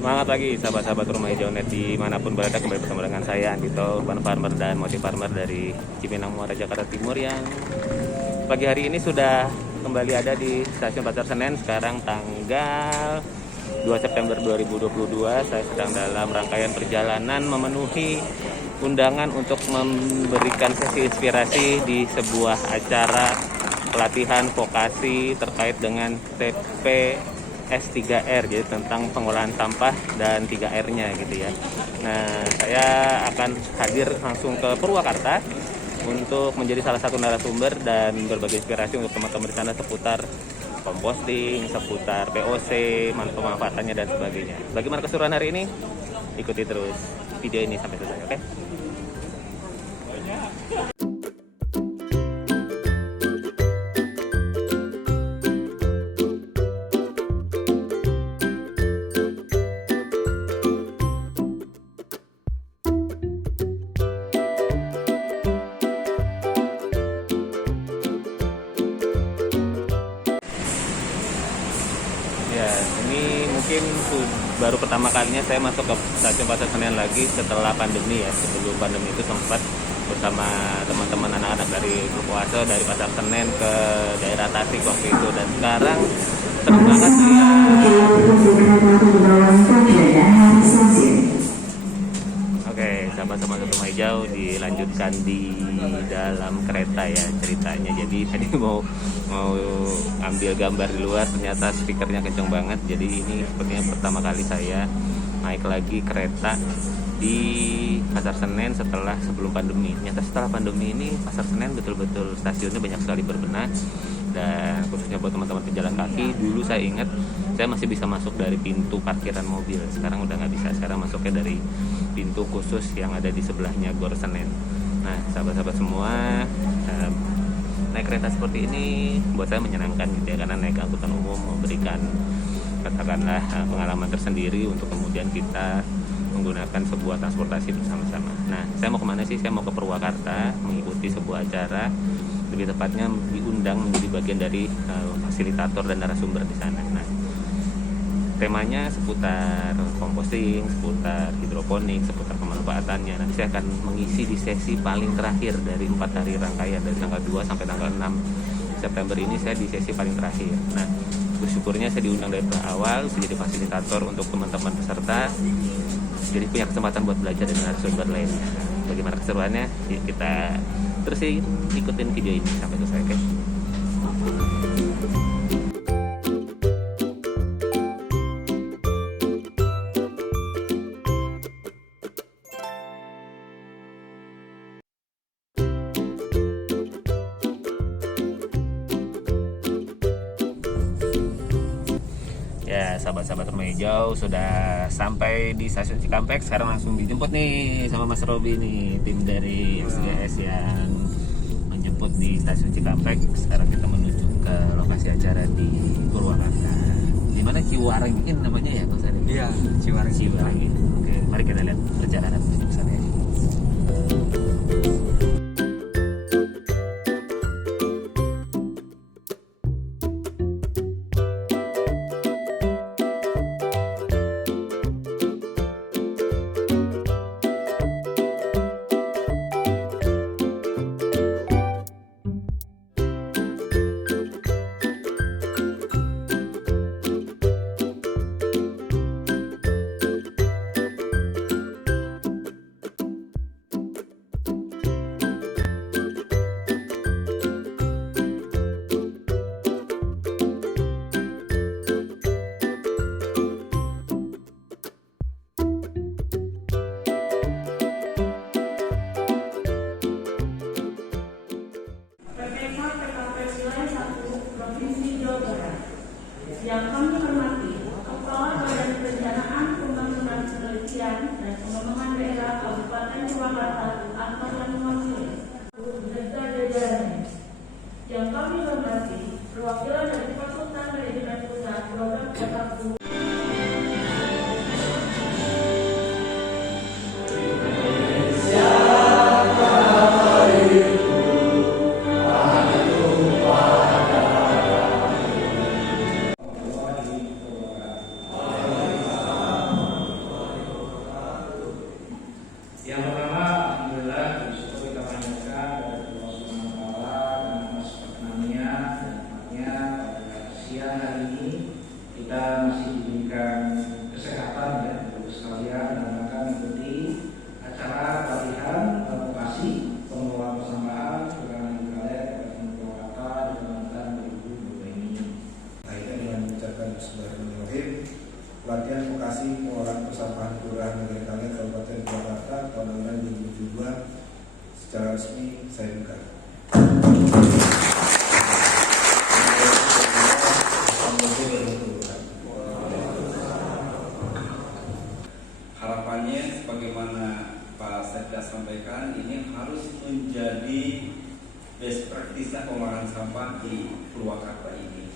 Semangat lagi sahabat-sahabat Rumah Hijau Net dimanapun berada, kembali bersama dengan saya Andito, Ban Farmer dan Motif Farmer dari Cipinang Muara Jakarta Timur, yang pagi hari ini sudah kembali ada di stasiun Pasar Senen. Sekarang tanggal 2 September 2022, saya sedang dalam rangkaian perjalanan memenuhi undangan untuk memberikan sesi inspirasi di sebuah acara pelatihan vokasi terkait dengan TPS3R, jadi tentang pengolahan sampah dan 3R-nya gitu ya. Nah, saya akan hadir langsung ke Purwakarta untuk menjadi salah satu narasumber dan berbagi inspirasi untuk teman-teman di sana seputar composting, seputar POC, pemanfaatannya dan sebagainya. Bagaimana keseruan hari ini? Ikuti terus video ini sampai selesai, oke? Ya, ini mungkin baru pertama kalinya saya masuk ke stasiun Pasar Senen lagi setelah pandemi ya. Sebelum pandemi itu sempat bersama teman-teman anak-anak dari grup Oase dari Pasar Senen ke daerah Tasik waktu itu, dan sekarang senang banget lihat. Oke, sahabat-sahabat Rumah Hijau, dilanjutkan di dalam kereta ya ceritanya. Jadi tadi mau ambil gambar di luar, ternyata speakernya kenceng banget. Jadi ini sepertinya pertama kali saya naik lagi kereta di Pasar Senen setelah sebelum pandemi. Ternyata setelah pandemi ini Pasar Senen betul-betul stasiunnya banyak sekali berbenah, dan khususnya buat teman-teman pejalan kaki. Dulu saya ingat saya masih bisa masuk dari pintu parkiran mobil, sekarang udah nggak bisa. Sekarang masuknya dari pintu khusus yang ada di sebelahnya Gor Senen. Nah, sahabat-sahabat semua, naik kereta seperti ini buat saya menyenangkan gitu ya, karena naik angkutan umum memberikan katakanlah pengalaman tersendiri untuk kemudian kita menggunakan sebuah transportasi bersama-sama. Nah, saya mau kemana sih? Saya mau ke Purwakarta mengikuti sebuah acara, lebih tepatnya diundang menjadi bagian dari fasilitator dan narasumber di sana. Nah, temanya seputar composting, seputar hidroponik, seputar pemanfaatannya. Nanti saya akan mengisi di sesi paling terakhir dari 4 hari rangkaian, dari tanggal 2 sampai tanggal 6 September ini saya di sesi paling terakhir. Nah, bersyukurnya saya diundang dari awal, saya jadi fasilitator untuk teman-teman peserta. Jadi punya kesempatan buat belajar dari narasumber lainnya. Bagaimana keseruannya? Yuk kita terus ikutin video ini sampai selesai, oke? Ya, sahabat-sahabat Rumah Hijau, sudah sampai di stasiun Cikampek. Sekarang langsung dijemput nih sama Mas Robi nih, tim dari SGS yang menjemput di stasiun Cikampek. Sekarang kita menuju ke lokasi acara di Purwakarta. Di mana Ciwarengin namanya ya, Mas Adi? Iya, Ciwarengin. Oke, mari kita lihat perjalanan ke sana ya. Yang kami hormati, Kepala Badan Perencanaan Pembangunan Penelitian dan Pengembangan Daerah Kabupaten Purwakarta Angkatan Mewakili beserta jajarannya. Yang kami hormati, perwakilan dari Konsultan Manajemen Pusat Program Jakarta. praktisnya pengolahan sampah di Purwakarta ini.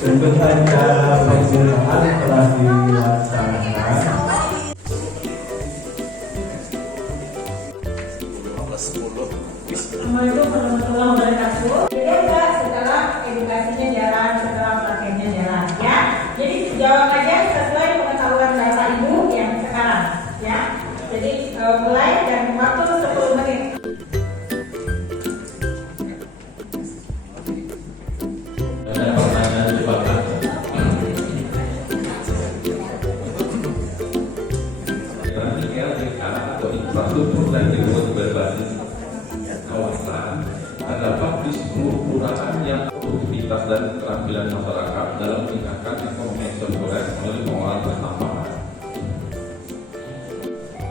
Tentu saja penggunaan telah dilaksanakan. Assalamualaikum warahmatullahi wabarakatuh. Jadi Mbak, setelah edukasinya jalan, setelah prakteknya jalan, ya. Jadi jawab aja sesuai pengetahuan Bapak Ibu yang sekarang, ya. Jadi mulai dan waktu 10 menit. Ada pertanyaan jebakan. LDK atau infrastruktur lingkungan berbasis kawasan terdapat di seluruh kelurahan yang produktivitas dan keterampilan masyarakat dalam meningkatkan ekonomi sirkuler melalui pengolahan sampah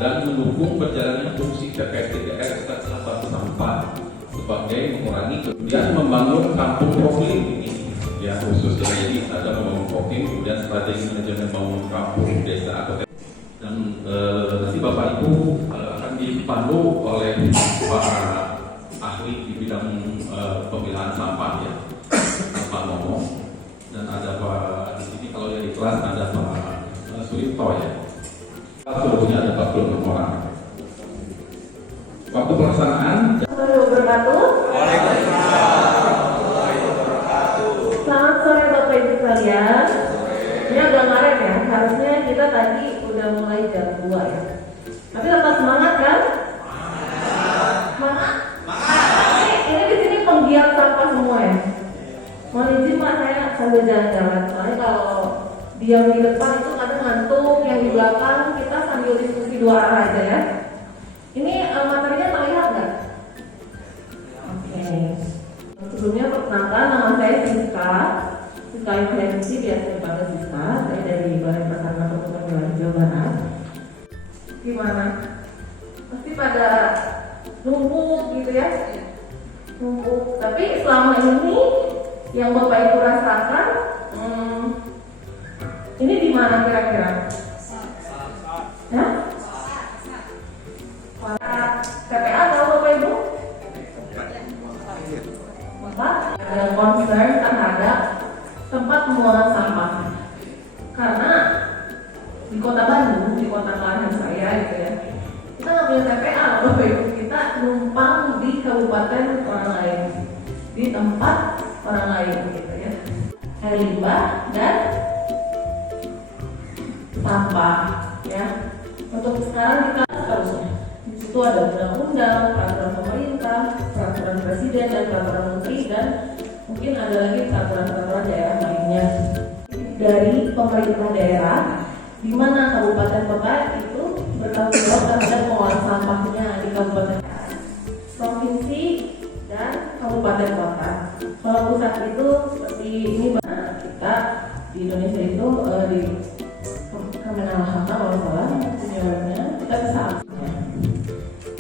dan mendukung berjalannya fungsi TPS-TPS dan bank sampah sebagai mengurangi kemudian membangun kampung profil ini ya khususnya jadi ada membangun profil kemudian strategi manajemen membangun kampung desa atau dan nanti Bapak Ibu akan dipandu oleh para ahli di bidang pemilahan sampah ya, Pak Momo dan ada Pak di sini kalau yang di kelas ada Pak Suripto ya. Seluruhnya ada 46 orang. Waktu pelaksanaan. Selamat sore Bapak Ibu sekalian. Ini agak ngaret ya. Harusnya kita tadi udah mulai jam 2 ya. Tapi tetap semangat kan? Semangat? Ini di sini penggiat sampah semua ya. Mohon izin Pak, saya sambil jalan-jalan. Soalnya kalau diam di depan itu kadang ngantuk, yang di belakang kita sambil diskusi dua arah aja ya. Ini materinya terlihat nggak? Oke. Sebelumnya perkenalkan, nama saya Siska Ibrahimsi, biasa dipanggil Siska. Saya dari Balai Prasarana Pertukaran Wilayah Jawa Barat. Gimana? Pasti pada numpuk gitu ya? Numpuk. Tapi selama ini yang Bapak Ibu rasakan, ini di mana kira-kira? Ya? TPA tahu Bapak Ibu? Bapak ada concern terhadap tempat pembuangan sampah. Karena di Kota Bandung, di kota kelahiran saya gitu ya, kita nggak punya TPA, Bapak Ibu. Kita numpang di kabupaten orang lain, di tempat orang lain gitu ya. Air limbah dan sampah ya. Untuk sekarang kita harusnya di situ ada undang-undang, peraturan pemerintah, peraturan presiden dan peraturan menteri dan mungkin ada lagi peraturan daerah lainnya dari pemerintah daerah di mana kabupaten kota itu bertanggung jawab terhadap pengolahan sampahnya di kabupaten, provinsi dan kabupaten kota. Kalau pusat itu seperti ini, kita di Indonesia itu di Kemenalhaka kalau salah punya webnya, kita bisa aksesnya.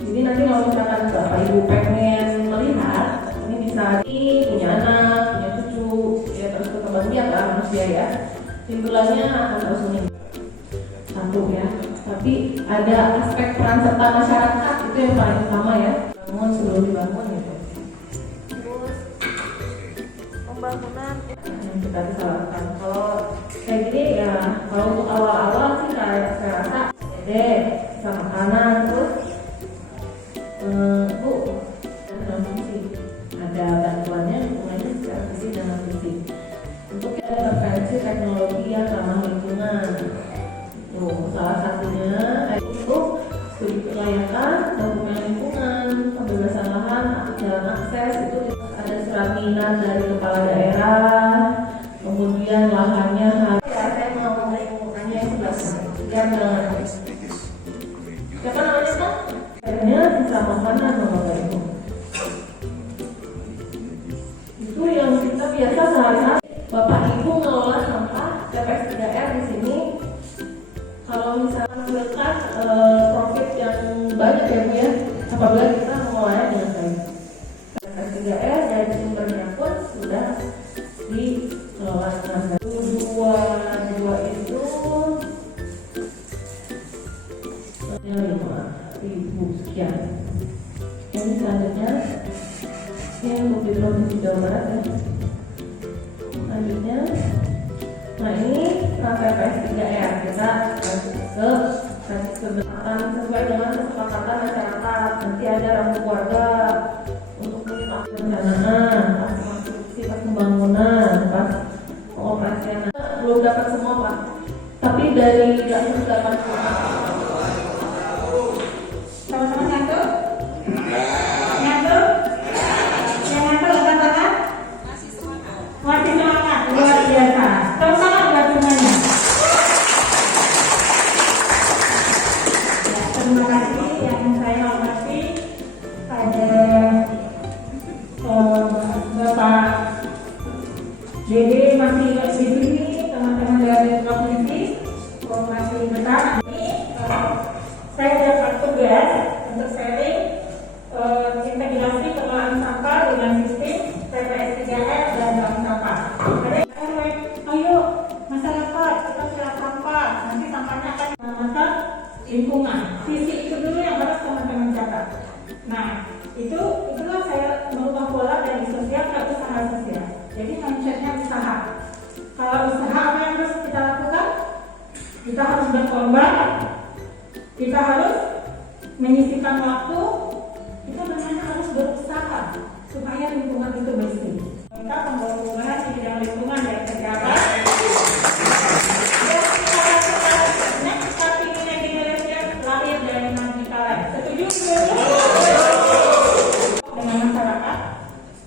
Jadi nanti kalau misalkan Bapak Ibu pengen melihat, ini bisa punya anak, punya cucu, ya terus berkembang biak lah manusia ya. Simpulannya akan terus meningkat. Satu ya, tapi ada aspek peran serta masyarakat itu yang paling utama ya. Bangun sebelum dibangun gitu. Terus pembangunan yang kita bisa lakukan. Kalau kayak gini ya, kalau untuk awal-awal sih saya rasa bisa makanan terus Bu dan fisik ada bantuannya hubungannya secara fisik dan fisik untuk intervensi teknologi yang ramah lingkungan. Salah satunya untuk studi kelayakan, dokumen lingkungan, pembebasan lahan, jalan akses itu ada surat minat dari kepala daerah, kemudian lahannya harus. Ya, saya mau nanya yang sebelah yang siapa namanya Pak? Akhirnya bisa makanan Bapak Ibu. itu yang kita biasa sehari-hari. Bapak Ibu ngelola sampah TPS 3R di sini. Kalau misalkan menghasilkan profit yang banyak ya Bu ya, apabila kita mengelolanya dengan baik. TPS 3R dari sumbernya pun sudah dikelola dengan baik. Dua itu 5.000 sekian. Ini selanjutnya ini untuk di Provinsi Jawa Barat ya. Selanjutnya, nah ini TPS 3R kita kasih ke belakang sesuai dengan kesepakatan masyarakat. Nanti ada rambu warga untuk melihat perencanaan, pas konstruksi, pas pembangunan, pas pengoperasian. Belum dapat semua Pak, tapi dari 180. Sama-sama nyatu? Nyatu? Yang nyatu angkat tangan? Masih semangat. Masih semangat, luar biasa. Sama-sama gabungannya. Ya, terima kasih yang saya hormati pada Bapak Dede masih di sini, teman-teman dari provinsi masih betah. Saya dapat tugas untuk sharing integrasi pengelolaan sampah dengan sistem TPS 3R dan bank sampah. RW, ayo masyarakat kita pilah sampah, nanti sampahnya akan masa lingkungan. Sisi itu dulu yang harus teman-teman catat. Nah, itulah saya merubah pola dari sosial ke usaha sosial. Jadi mindsetnya usaha. Kalau usaha apa yang harus kita lakukan? Kita harus berkorban. Kita harus menyisihkan waktu, kita benar-benar harus berusaha supaya lingkungan itu bersih. Kita pembangunan di bidang lingkungan dari negara. Next starting in Indonesia lahir dari Mandikala. Setuju? Dengan masyarakat,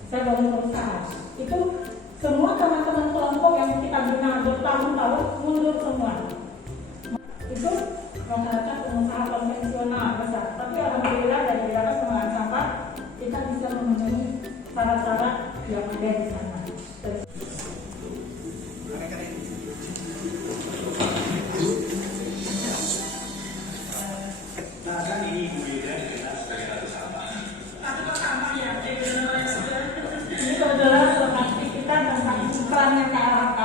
saya bangun berusaha. Itu semua teman-teman kelompok yang kita bina bertahun-tahun mundur semua. Itu masyarakat pengusaha konvensional besar, tapi alhamdulillah dari gerakan pengelolaan sampah kita bisa memenuhi syarat-syarat yang ada di sana. Ini kebetulan lokasi kita tentang iklannya KLHK,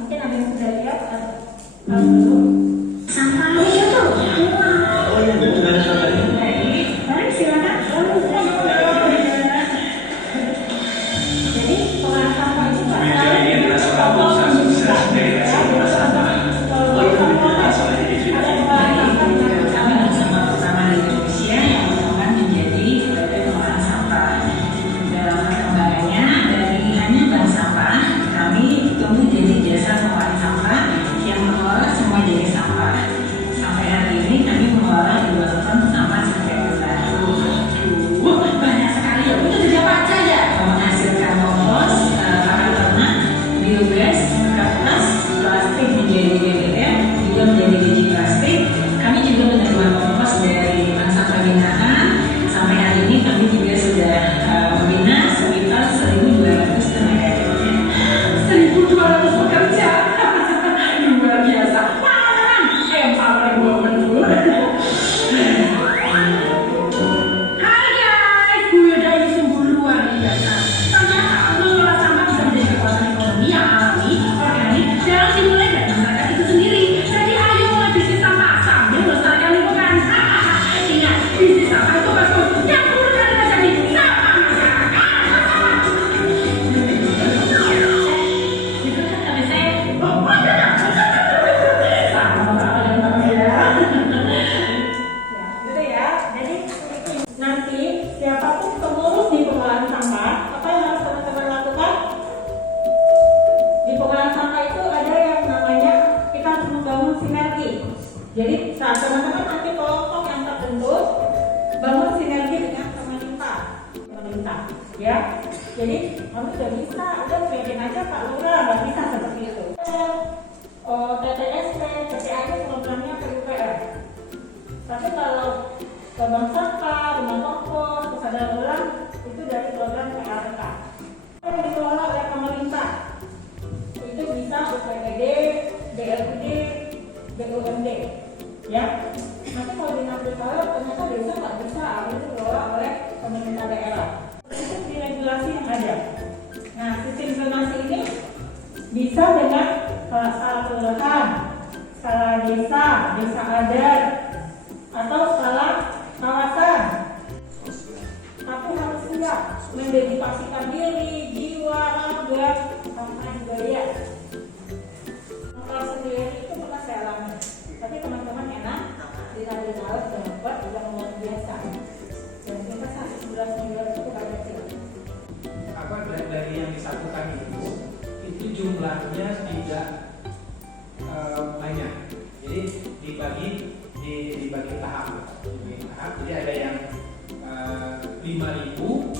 mungkin ada yang sudah lihat atau belum? Jadi saat teman-teman nanti kelompok yang terbentuk bangun sinergi dengan pemerintah, ya. Jadi kamu sudah bisa, udah bikin aja Pak Lurah, nggak bisa seperti itu. TTSP, TPAD programnya PUPR. Tapi kalau bank sampah, rumah kompos, kesadaran ulang itu dari program PLK. Yang dikelola Itu di regulasi yang ada. Nah, sistem zonasi ini bisa dengan skala kelurahan, skala desa, desa adat, atau skala kawasan. Tapi harus siap mendedikasikan diri, jiwa, raga, sama budaya. Kalau sendiri itu pernah saya alami, tapi teman-teman enak di laut dapat uang luar biasa. Dan kita 11 miliar itu banyak sih. Apa dari yang disatukan itu jumlahnya tidak banyak. Jadi dibagi tahap. Jadi ada yang 5.000, 10.000.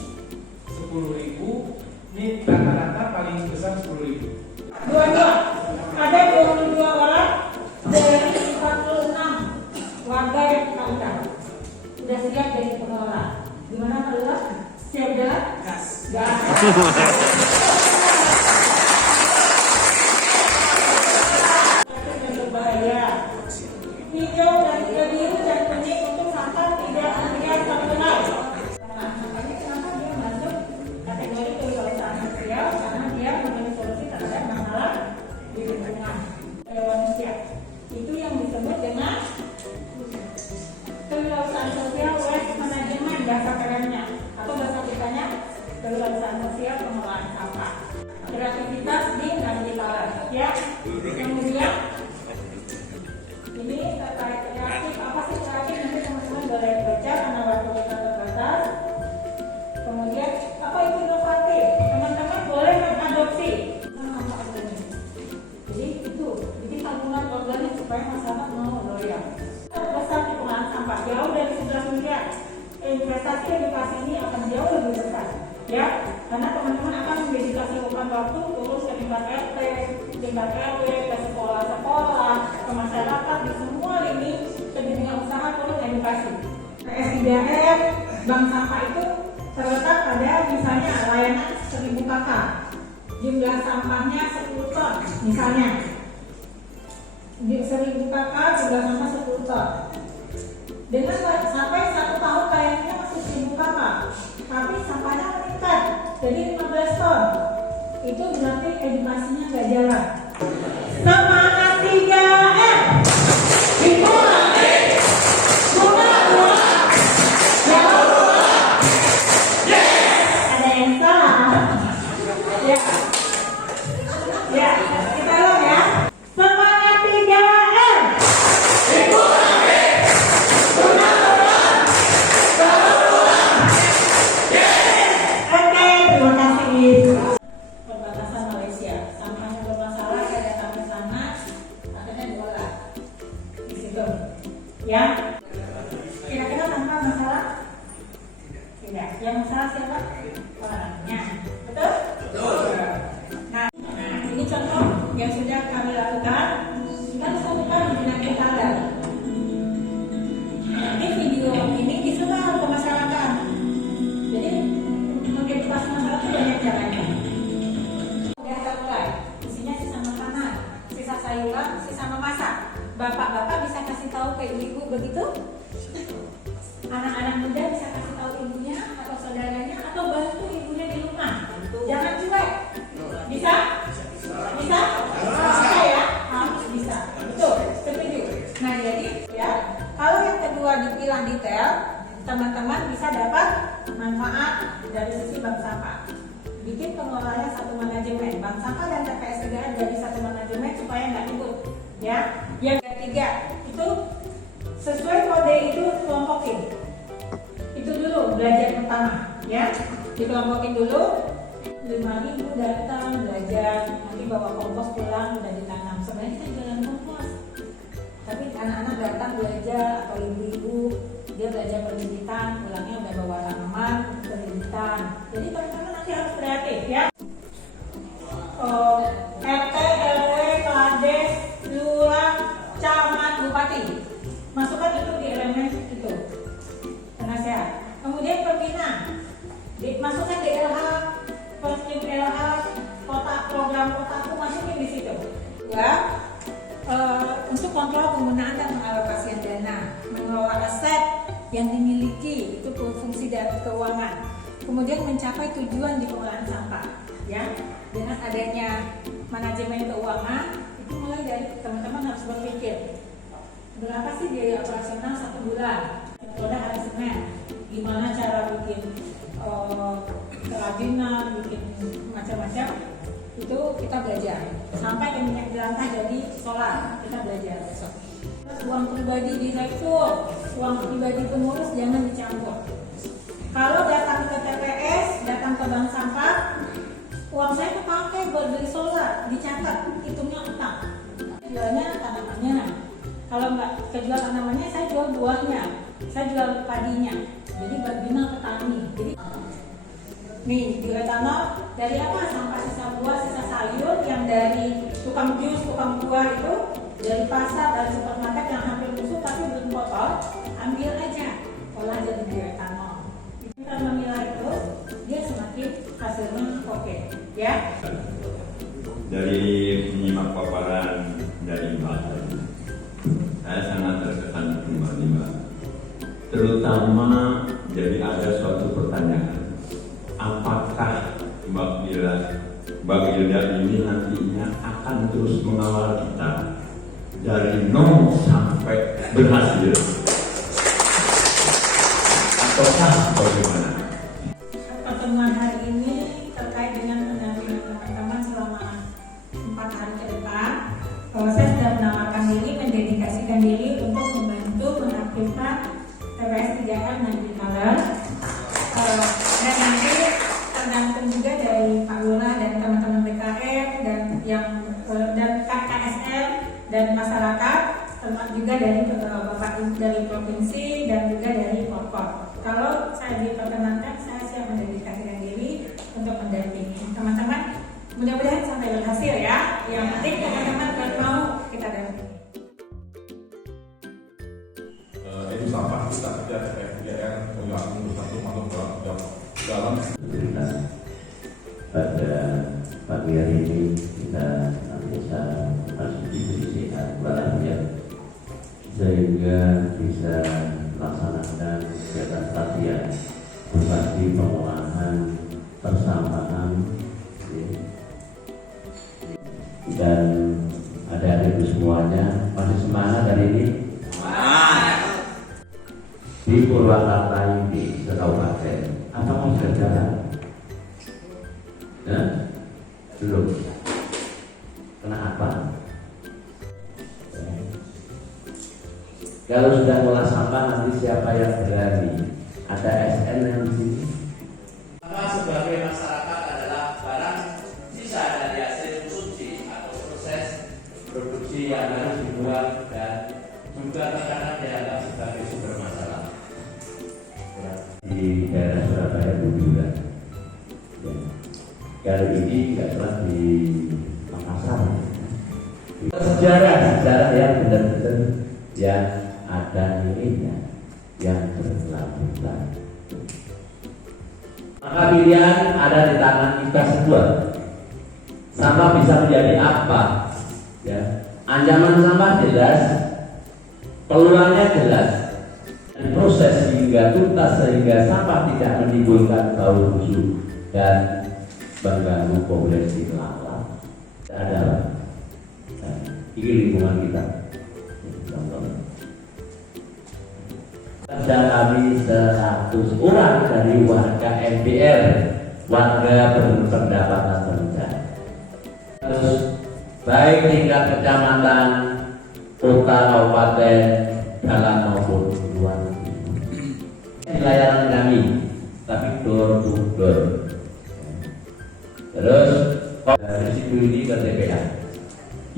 Ini rata-rata paling besar 10.000. Dua-dua. Ada 22 orang dari 46 warga yang kita undang. Sudah siap jadi pengelola. Gimana pengelola? Siap jalan? Gas. Berbahaya. Hijau dan biru dan kuning untuk sampah tidak terlihat terkenal. Makanya kenapa dia masuk kategori kelautan sosial? Karena dia memberi solusi terhadap masalah di lingkungan manusia. Itu yang disebut dengan kelautan sosial waste management, bahasa kerennya, atau bahasa kitanya kelautan sosial pengelolaan sampah. Kreativitas di Nantipalan, ya. Kemudian ini terkait kreatif, apa sih kreatif? Nanti teman-teman boleh baca karena waktu kita terbatas. Kemudian apa itu inovatif? Teman-teman boleh mengadopsi. Jadi itu, jadi tabungan organik supaya masyarakat mau loyal. Terbesar di pengolahan sampah, jauh dari 11 miliar. Investasi edukasi ini akan jauh lebih besar, ya. Karena teman-teman akan mendedikasikan waktu terus ke tingkat RT, tingkat RW, ke sekolah-sekolah, ke masyarakat di semua lini ke dunia usaha turun edukasi. PS3R, bank sampah itu terletak pada misalnya layanan 1000 KK, jumlah sampahnya 10 ton, misalnya 1000 KK, jumlah sampah 10 ton. Dengan sampai 1 tahun kayaknya masih 1000 KK, tapi sampahnya meningkat jadi 15 ton. Itu berarti edukasinya nggak jalan. Semangat 3M. Dikurangi. Kurang-kurang. Jauh-kurang. Ada yang salah. Ya. Ya, kita ulang ya. Semangat 3M. Dikurangi. Kurang-kurang. Jauh-kurang. Oke, terima kasih. Perbatasan Malaysia, sampahnya bermasalah, saya datang ke sana, akhirnya diolah di situ. Ya, kira-kira tanpa masalah? Tidak. Yang masalah siapa? Orangnya. Betul? Betul. Nah, ini contoh yang sudah kami lakukan. Kita lakukan menggunakan tanda. Nanti video ini disebar ke masyarakat. Jadi mengedukasi masyarakat banyak caranya. Udah mulai, isinya sisa makanan, sisa sayuran, sisa memasak. Bapak-bapak bisa kasih tahu ke ibu begitu? Anak-anak muda bisa kasih tahu ibunya atau saudaranya atau bantu ibunya di rumah. Jangan cuek. Bisa? Bisa? Bisa ya? Harus bisa. Betul, setuju. Nah jadi ya, kalau yang kedua dipilah detail, teman-teman bisa dapat manfaat dari sisi bank sampah. Bikin pengelolanya satu manajemen, bank sampah dan TPS3R jadi satu manajemen supaya nggak ribut. Ya, yang ketiga itu sesuai kode itu kelompokin. Itu dulu belajar pertama, ya. Dikelompokin dulu. 5.000 datang belajar, nanti bawa kompos pulang udah ditanam. Sebenarnya kita jualan kompos, tapi anak-anak datang belajar atau ibu-ibu dia belajar perbibitan, pulangnya udah bawa tanaman perbibitan. Jadi teman-teman nanti harus kreatif ya. RT, RW, Kades, Lurah, Camat, Bupati, masukkan itu di elemen itu penasehat. Kemudian pembina, masukkan di LH, Perskip LH, kotak program kotakku masukin di situ. Ya. Untuk kontrol penggunaan dan pengalokasian dana, mengelola aset yang dimiliki itu fungsi dari keuangan. kemudian mencapai tujuan di pengelolaan sampah. Ya, dengan adanya manajemen keuangan itu mulai dari teman-teman harus berpikir berapa sih biaya operasional 1 bulan. Udah hari Senin, gimana cara bikin kerajinan, bikin macam-macam, itu kita belajar. Sampai ke minyak jelantah jadi solar, kita belajar besok. Uang pribadi direktur, uang pribadi pengurus jangan dicampur. Kalau datang ke TPS, datang ke bank sampah, uang saya kepakai buat beli solar, dicatat, hitungnya utang. Jualnya tanamannya. Kalau nggak kejual tanamannya, saya jual buahnya, saya jual padinya. Jadi berbina petani. Jadi nih bioetanol dari apa? Sampah sisa buah, sisa sayur yang dari tukang jus, tukang buah itu, dari pasar, dari supermarket yang hampir busuk tapi belum kotor, ambil aja, olah jadi bioetanol. Kita memilah itu, dia semakin hasilnya oke, ya. Dari menyimak paparan dari Mbak, saya sangat terkesan kembali Mbak. Terutama jadi ada suatu pertanyaan, apakah Mbak Gilda ini nantinya akan terus mengawal kita dari nol sampai berhasil, ataukah bagaimana? Pertemuan hari ini terkait dengan pendampingan teman-teman selama 4 hari ke depan. Saya sudah menawarkan diri, mendedikasikan diri untuk membantu mengaktifkan TPS 3M nanti malam. Dan nanti tergantung juga dari Pak Lurah dan teman-teman BKM dan yang dan KSM dan masyarakat, termasuk juga dari Bapak dari provinsi dan juga dari Porkor. Kalau saya diperkenankan, saya siap mendedikasikan diri untuk mendampingi teman-teman. Mudah-mudahan sampai berhasil ya. Yang penting teman-teman mau kita dampingi. Itu sampah kita kerja TPS mengulangi bersatu masuk dalam pada pagi hari ini kita bisa masuk di posisi walafiat sehingga bisa melaksanakan kegiatan latihan berbagi pengolahan persamaan dan ada ibu semuanya masih semangat hari ini di Purwakarta ini Kabupaten apa mau berjalan? Ya? Belum. Kena apa? Kalau sudah ngolah sampah nanti siapa yang berani? Ada SN yang di sini. Sebagai masyarakat adalah barang sisa dari hasil konsumsi atau proses produksi yang harus dibuang dan juga terkadang dianggap sebagai sumber masalah. Di daerah Surabaya itu juga. Ya. Kali ini tidak pernah di Makassar. Sejarah yang benar-benar yang ada nilainya, yang berkelanjutan. Maka pilihan ada di tangan kita semua. Sampah bisa menjadi apa? Ya. Ancaman sampah jelas, peluangnya jelas. Proses sehingga tuntas sehingga sampah tidak menimbulkan bau busuk dan mengganggu populasi lalat adalah ini lingkungan kita. Ada kami 100 orang dari warga MPR, warga berpendapatan rendah. Terus baik tingkat kecamatan, kota, kabupaten, dalam maupun luar negeri. Layanan kami, tapi door to door. Terus dari situ ini ke TPA.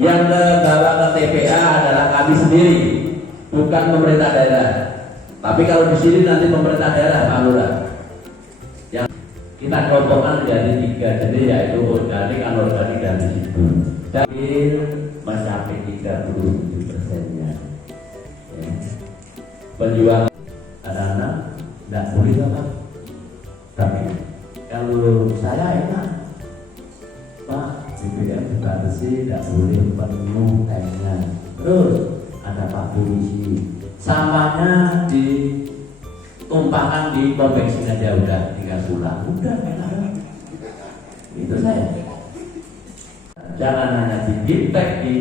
Yang bawa ke TPA adalah kami sendiri, bukan pemerintah daerah. Tapi kalau di sini nanti pemerintah daerah, Pak Lurah. Yang kita kelompokkan menjadi 3 jenis, yaitu organik, anorganik, dan residu. Tapi mencapai 37%-nya. Ya. Penjualan anak-anak tidak boleh apa? Tapi kalau saya enak, Pak, BBM dibatasi tidak boleh penuh tanknya. Terus ada Pak Polisi, sampahnya ditumpahkan di pom bensin aja udah pulang. Udah, itu saya. Jangan hanya diptek di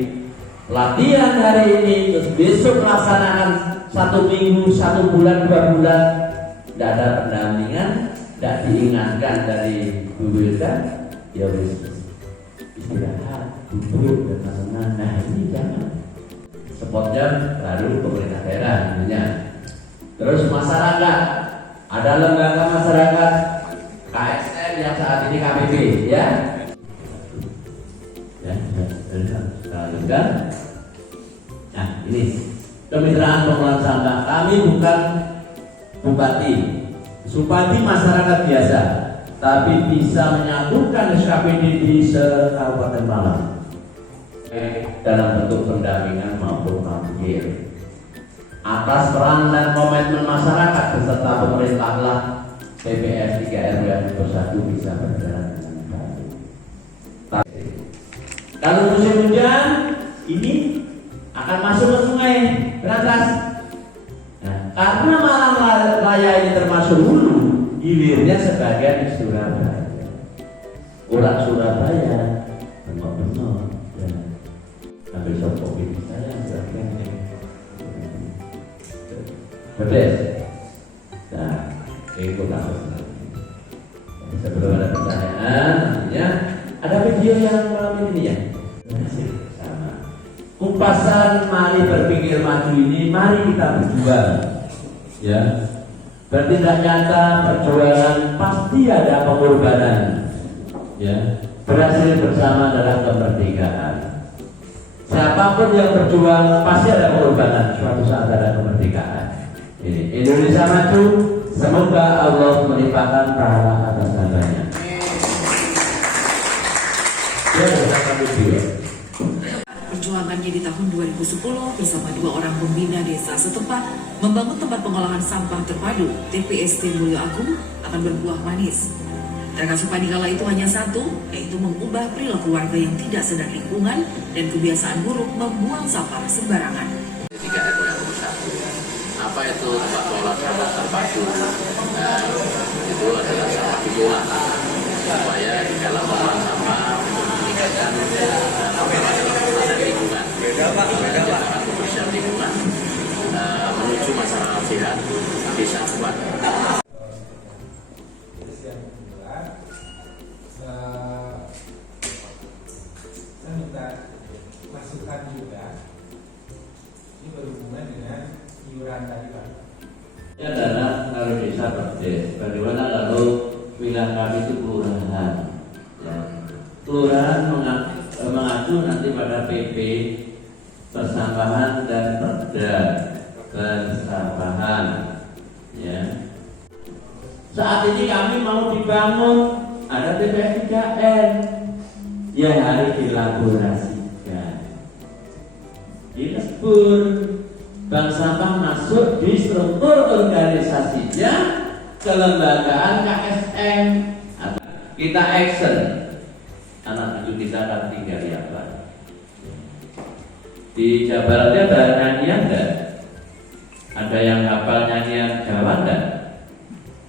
latihan hari ini, terus besok melaksanakan 1 minggu, 1 bulan, 2 bulan, tidak ada pendampingan, tidak diingatkan dari guru kita, ya wis istirahat, duduk dan tenang. Nah ini jangan. Spotnya baru pemerintah daerah tentunya. Terus masyarakat, ada lembaga masyarakat KSN yang saat ini KPB, ya. Lanjutkan. Nah ini kemitraan pengelolaan sampah. Kami bukan bupati masyarakat biasa, tapi bisa menyatukan SKPD di se-Kabupaten Malang dalam bentuk pendampingan maupun kampanye. Atas peran dan komitmen masyarakat beserta pemerintahlah TPS 3 RW yang bersatu bisa berjalan dengan baik. Kalau musim hujan ini akan masuk ke sungai Berantas. Nah, karena Malang Raya ini termasuk hulu, hilirnya sebagian di Surabaya. Orang Surabaya benar-benar ya. Habis sopok ini saya sebagian bedes. Nah, itu tahu. Sebelum ada pertanyaan, nantinya ada video yang malam ini ya. Sama. Kupasan mari berpikir maju ini, mari kita berjuang. Ya. Bertindak nyata, perjuangan pasti ada pengorbanan. Ya. Berhasil bersama dalam kemerdekaan. Siapapun yang berjuang pasti ada pengorbanan. Suatu saat ada kemerdekaan. Ini Indonesia maju. Semoga Allah melimpahkan pahala atas namanya. Perjuangannya di tahun 2010 bersama 2 orang pembina desa setempat membangun tempat pengolahan sampah terpadu TPST Mulyo Agung akan berbuah manis. Terkasupan di kala itu hanya satu, yaitu mengubah perilaku warga yang tidak sadar lingkungan dan kebiasaan buruk membuang sampah sembarangan. 3 RW yang bersatu. Apa itu tempat pengolahan sampah terpadu? Itu adalah sampah diolah supaya di dalam pengolahan sampah meningkatkan lingkungan, menciptakan kebersihan lingkungan, menuju masyarakat sehat, desa kuat. Saya minta masukan juga. Ini berhubungan dengan iuran tadi Pak. Ini adalah kalau desa berdes. Bagaimana kalau wilayah kami itu kelurahan? Ya. Kelurahan mengacu nanti pada PP persampahan dan perda persampahan. Ya. Saat ini kami mau dibangun ada TPS 3N yang harus dilaborasikan. Dilebur bank sampah masuk di struktur organisasinya kelembagaan KSN. Kita action. Anak cucu kita akan tinggal di apa? Di Jawa Barat ada nyanyian enggak? Ada yang hafal nyanyian Jawa enggak?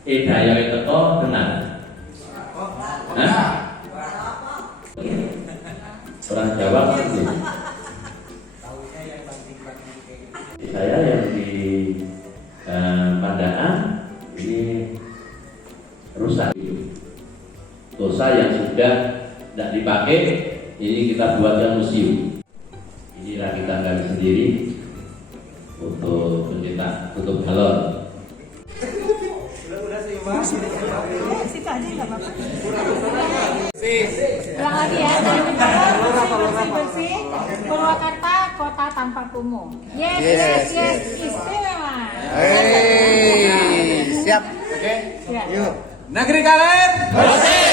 Daya teko kenal. Hah? Orang Jawa sih. Saya yang di Pandaan ini rusak. Dosa yang sudah tidak dipakai ini kita buatkan museum. Inilah kita gali sendiri untuk mencetak tutup galon. Situ aja nggak apa-apa. Ulang lagi ya. Bersih. Purwakarta kota tanpa kumuh. Yes. Istimewa. Siap. Oke. Ya. Yuk. Negeri kalian bersih.